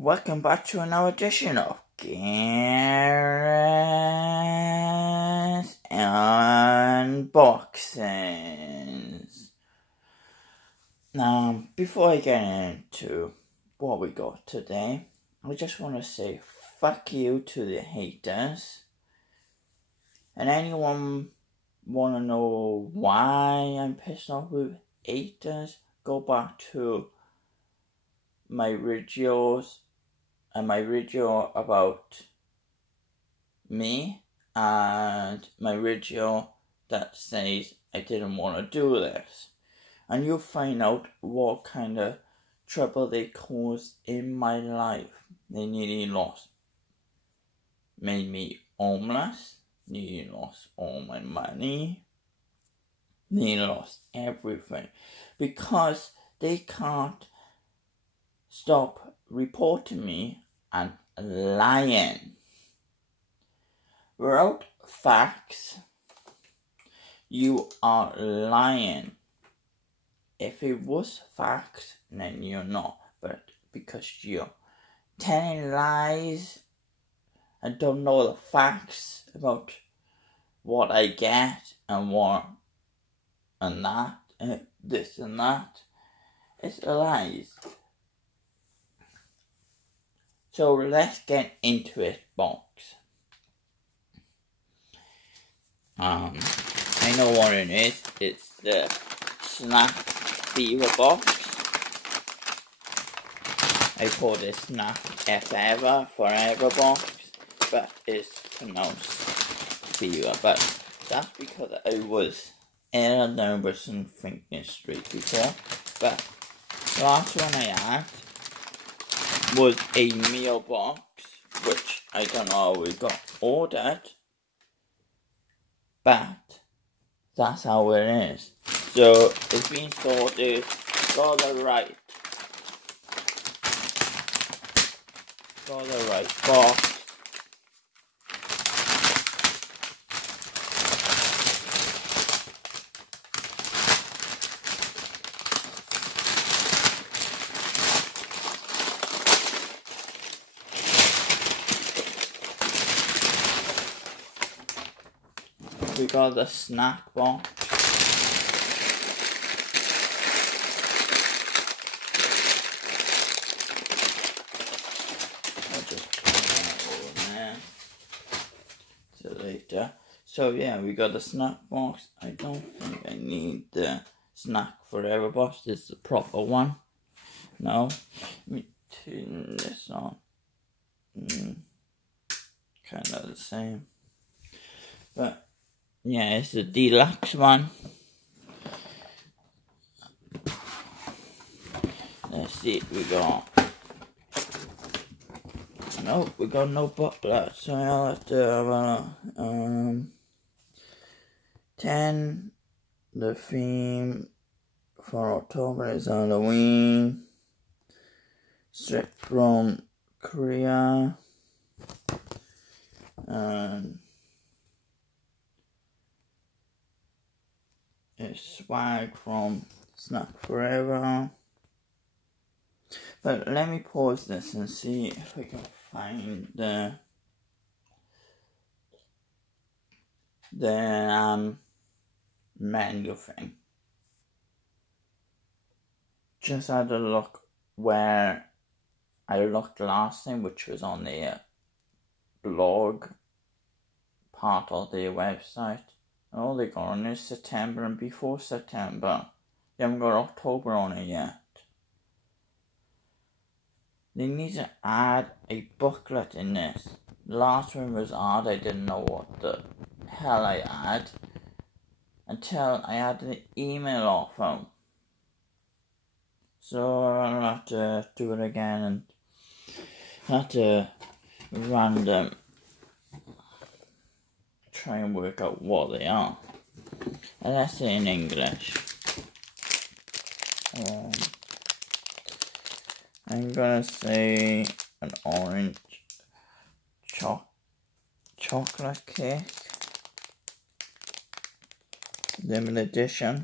Welcome back to another edition of Gareth Unboxings. Now, before I get into what we got today, I just want to say fuck you to the haters. And anyone want to know why I'm pissed off with haters, go back to my videos and my video about me and my video that says I didn't want to do this, and you'll find out what kind of trouble they caused in my life. They nearly made me homeless, nearly lost all my money, nearly lost everything because they can't stop reporting me and lying. Without facts, you are lying. If it was facts, then you're not. But because you're telling lies and don't know the facts about what I get and what and that, and this and that, it's lies. So let's get into it, box. I know what it is. It's the snackfever box. I call it snackfever forever box, but it's pronounced fever. But that's because I was in Robertson Thinking Street before. But the last one I had was a meal box, which I don't know how we got ordered, but that's how it is. So it's been sorted for the right box. We got the snack box. I'll just put that over there till later. So yeah, we got the snack box. I don't think I need the snack forever box. This is the proper one. No, let me turn this on. Kind of the same, but yeah, it's the deluxe one. Let's see what we got. Nope, we got no booklet, so I'll have to have a 10. The theme for October is Halloween. Straight from Korea. And it's swag from Snack Forever. But let me pause this and see if I can find the menu thing. Just had a look where I looked last time, which was on the blog part of the website. All they got on is September and before September. They haven't got October on it yet. They need to add a booklet in this. The last one was odd. I didn't know what the hell I had until I had the email off them. So I'll have to do it again and have to random try and work out what they are. And that's in English. I'm gonna say an orange chocolate cake, limited edition.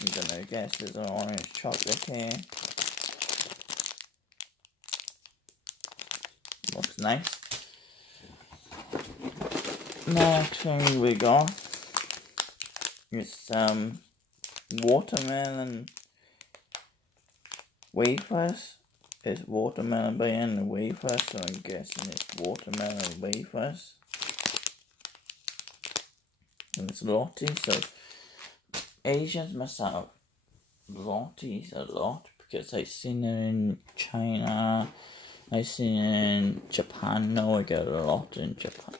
I'm gonna guess there's an orange chocolate here. Looks nice. Next thing we got is watermelon wafers. It's watermelon banana wafers, so I'm guessing it's watermelon wafers. And it's Lottie, so Asians must have Lotties a lot because I've seen it in China, I've seen it in Japan. No, I get a lot in Japan.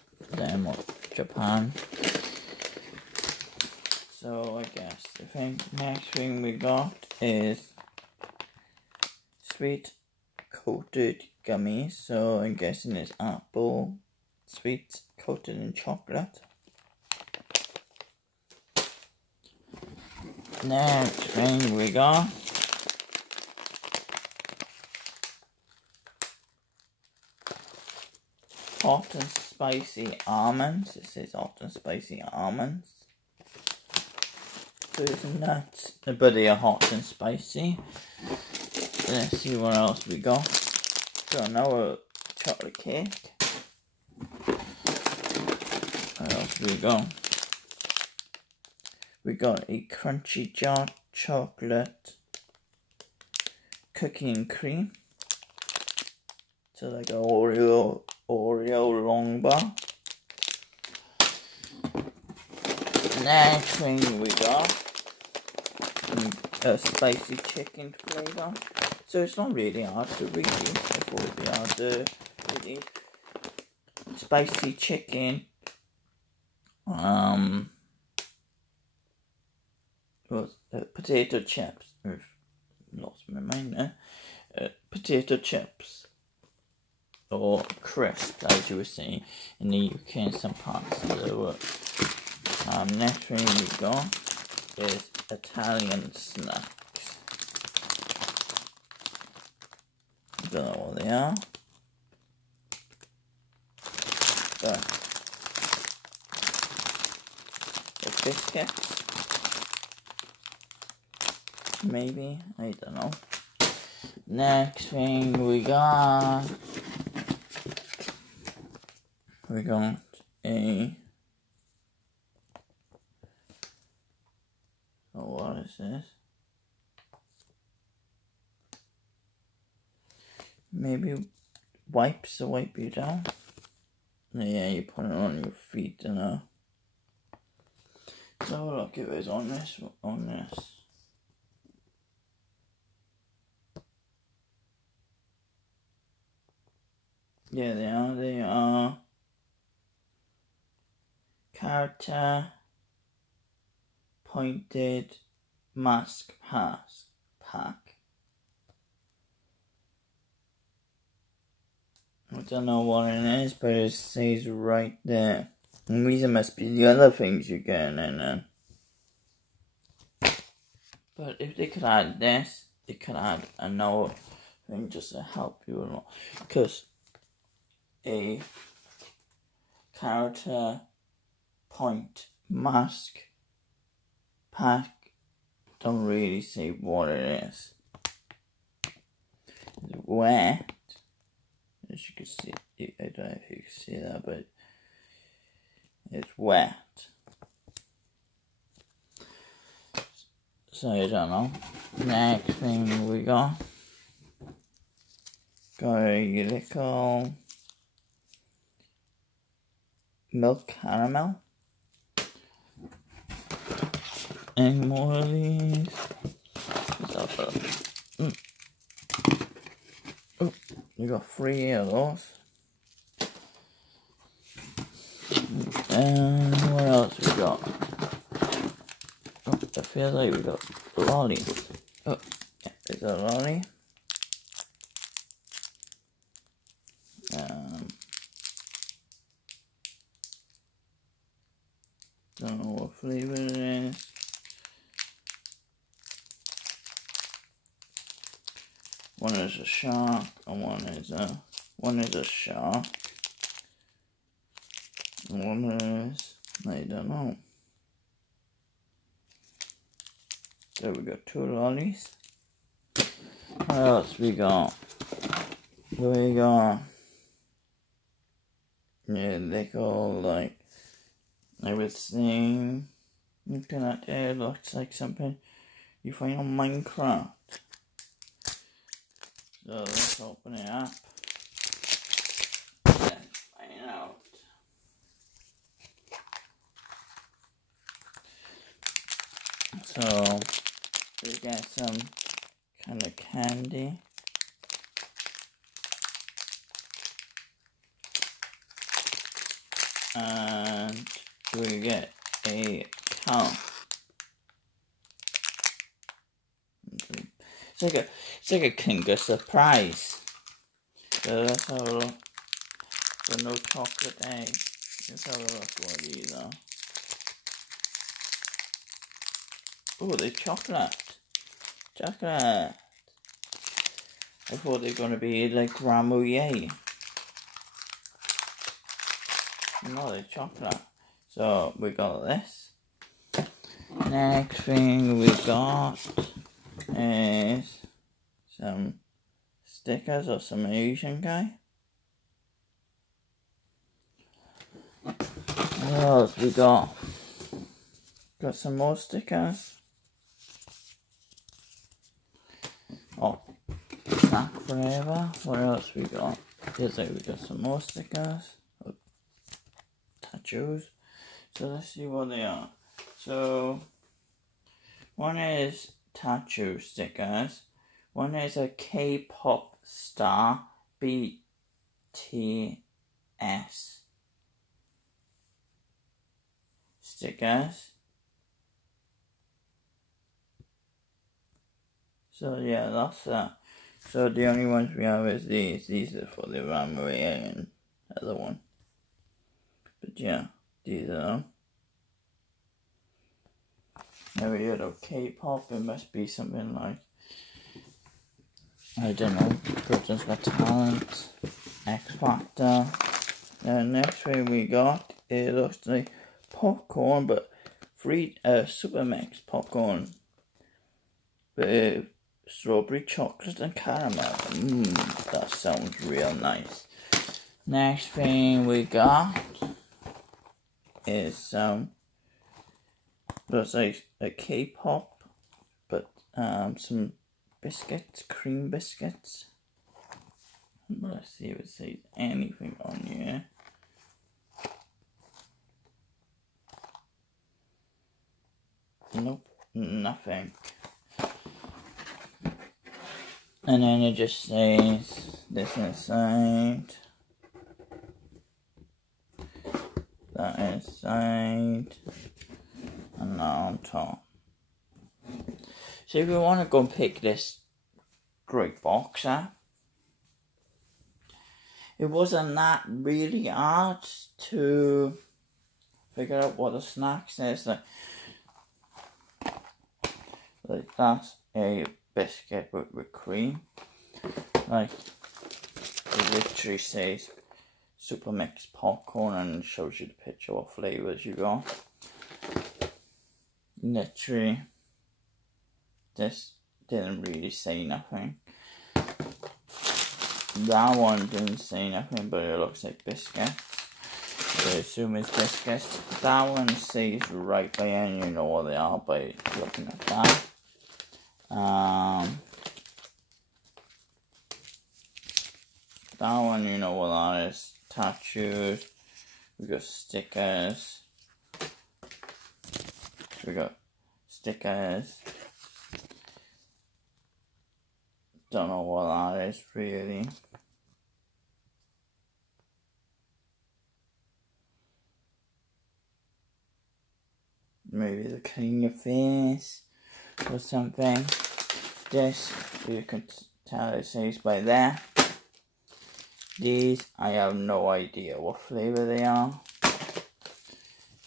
So I guess the next thing we got is sweet coated gummies. So I'm guessing it's apple sweet coated in chocolate. Next thing we got hot and spicy almonds. It says hot and spicy almonds. So isn't that a bit of hot and spicy? Let's see what else we got. So now a chocolate cake. What else we got? We got a crunchy dark chocolate cookie and cream. So like an Oreo long bar. Next thing we got a spicy chicken flavour. So it's not really hard to read. I thought it'd be hard to read. Spicy chicken. Potato chips. Lost my mind there. Potato chips. Or crisp, as you were saying in the UK and some parts of the world. Next thing we got is Italian snacks. I don't know what they are. But the biscuits. Maybe, I don't know. Next thing we got a, oh, what is this? Maybe wipes to wipe you down. Yeah, you put it on your feet and so look, it was on this. Yeah, they are character pointed mask pack. I don't know what it is, but it says right there. And these must be the other things you're getting in there. But if they could add this, they could add another thing just to help you a lot. Because a character point mask pack don't really say what it is. It's wet, as you can see. I don't know if you can see that, but it's wet. So I don't know. Next thing we got a little milk caramel. Any more of these? Oh, we got 3 of those. And what else we got? Oh, I feel like we got lollies. Oh, yeah, there's a lolly. Don't know what flavor it is. One is a shark and one is a shark. And one is, I don't know. So we got 2 lollies. What else we got? We got, yeah, they go like, I would say, looking at it, looks like something you find on Minecraft. So let's open it up. Let's find out. So we get some kind of candy. And we get a cow. It's like a Kinder surprise. So let's have a look. So no chocolate egg. Let's have a look what these are. Oh, they're chocolate. Chocolate. I thought they were going to be like Ramouillet. No, they're chocolate. So we got this. Next thing we got is some stickers of some Asian guy. What else we got? Got some more stickers. Oh, snackfever. What else we got? Here's like we got some more stickers. Oh, tattoos. So let's see what they are. So one is tattoo stickers. One is a K-pop star, BTS stickers. So yeah, that's that. So the only ones we have is these. These are for the Ramouillet and other one. But yeah, these are them. Now we heard of K-pop. It must be something like, I don't know, Britain's Got Talent, X Factor. The next thing we got, it looks like popcorn, but free super mix popcorn with strawberry, chocolate and caramel. That sounds real nice. Next thing we got is looks like a K-pop, but some biscuits, cream biscuits. Let's see if it says anything on here. Nope, nothing. And then it just says this inside, that inside, and that on top. So if you want to go and pick this great box up, it wasn't that really hard to figure out what the snacks is. Like that's a biscuit with cream. Like it literally says super mix popcorn and shows you the picture what flavours you got. Literally, this didn't really say nothing. That one didn't say nothing, but it looks like biscuits. So I assume it's biscuits. That one says right by end, you know what they are by looking at that. That one, you know what that is. Tattoos. We got stickers. We got stickers. Don't know what that is really. Maybe to clean your face or something. This, you can tell it says by there. These, I have no idea what flavour they are.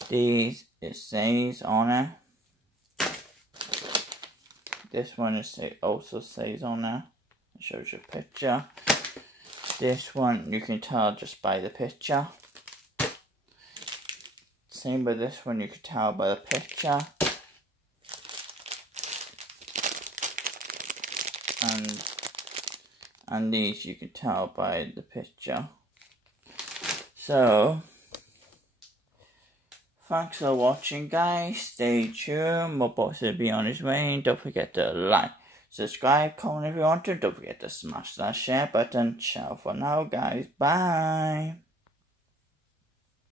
These, it says on it. This one also says on there. It shows you a picture. This one, you can tell just by the picture. Same with this one, you can tell by the picture. and these you can tell by the picture. So thanks for watching, guys. Stay tuned. More boss will be on his way. Don't forget to like, subscribe, comment if you want to. Don't forget to smash that share button. Ciao for now, guys. Bye.